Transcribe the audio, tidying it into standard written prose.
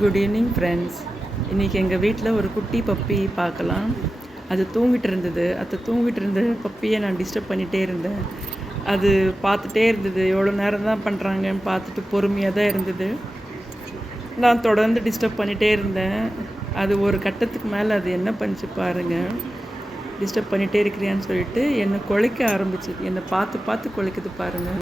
Good evening friends. இன்றைக்கி எங்கள் வீட்டில் ஒரு குட்டி பப்பி பார்க்கலாம். அது தூங்கிட்டு இருந்தது. அது தூங்கிட்டு இருந்த பப்பியை நான் டிஸ்டர்ப் பண்ணிகிட்டே இருந்தேன். அது பார்த்துட்டே இருந்தது. எவ்வளோ நேரம் தான் பண்ணுறாங்கன்னு பார்த்துட்டு பொறுமையாக தான் இருந்தது. நான் தொடர்ந்து டிஸ்டர்ப் பண்ணிகிட்டே இருந்தேன். அது ஒரு கட்டத்துக்கு மேலே அது என்ன பண்ணிச்சு பாருங்கள். டிஸ்டர்ப் பண்ணிகிட்டே இருக்கிறியான்னு சொல்லிட்டு என்னை குலைக்க ஆரம்பிச்சு. என்னை பார்த்து பார்த்து குலைக்குது பாருங்கள்.